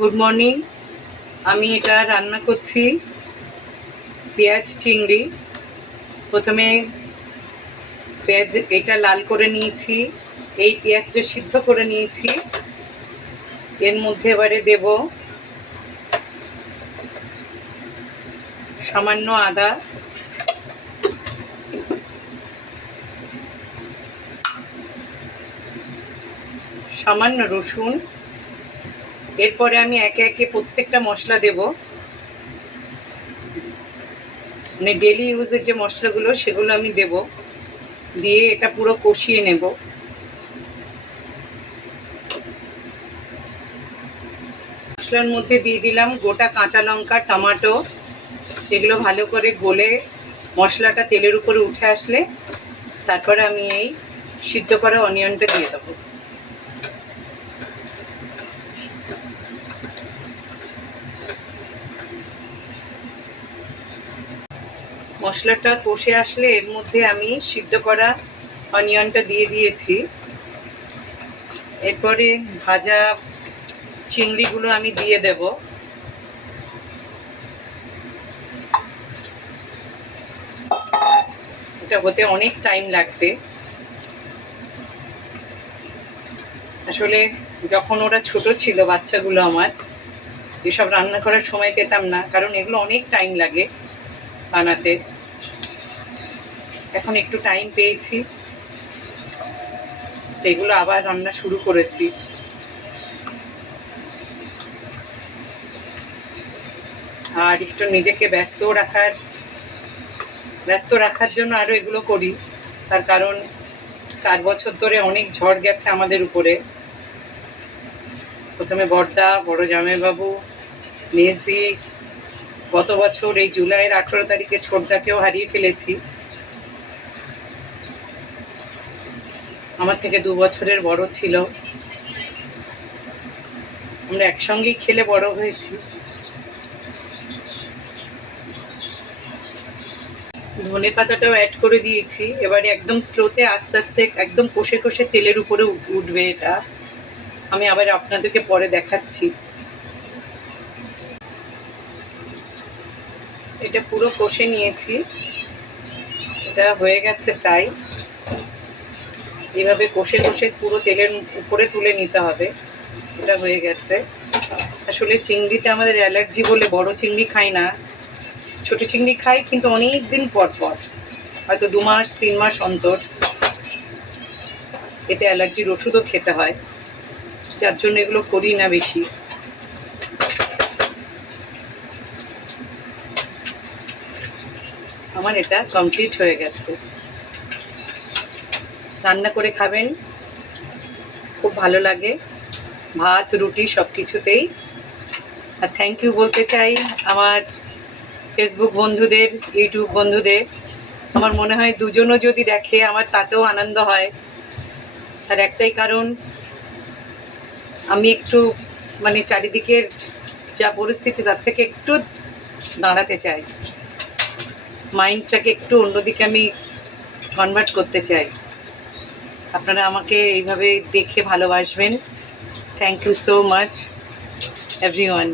Good morning. আমি এটা রান্না করছি পেঁয়াজ চিংড়ি। প্রথমে পেঁয়াজ এটা লাল করে নিয়েছি, এই পেঁয়াজটা সিদ্ধ করে নিয়েছি। এর মধ্যে এবারে দেব সামান্য আদা, সামান্য রসুন। এরপরে আমি একে একে প্রত্যেকটা মশলা দেব, মানে ডেলি ইউজের যে মশলাগুলো সেগুলো আমি দেব, দিয়ে এটা পুরো কষিয়ে নেব। মশলার মধ্যে দিয়ে দিলাম গোটা কাঁচা লঙ্কা, টমেটো। এগুলো ভালো করে গলে মশলাটা তেলের উপরে উঠে আসলে তারপরে আমি এই সিদ্ধ করা অনিয়নটা দিয়ে দেবো। মশলাটা কষে আসলে এর মধ্যে আমি সিদ্ধ করা অনিয়নটা দিয়ে দিয়েছি। এরপরে ভাজা চিংড়িগুলো আমি দিয়ে দেব। এটা হতে অনেক টাইম লাগবে। আসলে যখন ওরা ছোট ছিল বাচ্চাগুলো আমার, এসব রান্না করার সময় পেতাম না, কারণ এগুলো অনেক টাইম লাগে বানাতে। এখন একটু টাইম পেয়েছি, এগুলো আবার রান্না শুরু করেছি। আর একটু নিজেকে ব্যস্ত রাখার জন্য আরও এগুলো করি। তার কারণ 4 বছর ধরে অনেক ঝড় গেছে আমাদের উপরে। প্রথমে বড়দা, বড় জামাইবাবু, মেজদি, গত বছর এই জুলাইয়ের 18 তারিখে ছোটদাকেও হারিয়ে ফেলেছি। আমার থেকে 2 বছরের বড় ছিল। আমরা একসঙ্গেই খেলে বড় হয়েছি। ধনে পাতাটাও অ্যাড করে দিয়েছি। এবারে একদম স্লোতে আস্তে আস্তে একদম কষে কষে তেলের উপরে উঠবে এটা। আমি আবার আপনাদেরকে পরে দেখাচ্ছি। এটা পুরো কষে নিয়েছি, এটা হয়ে গেছে প্রায়। এইভাবে কষে কষে পুরো তেলের উপরে তুলে নিতে হবে। এটা হয়ে গেছে। আসলে চিংড়িতে আমাদের অ্যালার্জি বলে বড় চিংড়ি খাই না, ছোটো চিংড়ি খাই, কিন্তু অনেক দিন পর পর, হয়তো 2 মাস 3 মাস অন্তর। এতে অ্যালার্জির ওষুধও খেতে হয়, যার জন্য এগুলো করি না বেশি। আমার এটা কমপ্লিট হয়ে গেছে। রান্না করে খাবেন, খুব ভালো লাগে, ভাত রুটি সব কিছুতেই। আর থ্যাংক ইউ বলতে চাই আমার ফেসবুক বন্ধুদের, ইউটিউব বন্ধুদের। আমার মনে হয় দুজনও যদি দেখে আমার তাতেও আনন্দ হয়। আর একটাই কারণ, আমি একটু মানে চারিদিকের যা পরিস্থিতি তার থেকে একটু দাঁড়াতে চাই, মাইন্ডটাকে একটু অন্যদিকে আমি কনভার্ট করতে চাই। আপনারা আমাকে এইভাবে দেখে ভালোবাসবেন। Thank you so much everyone.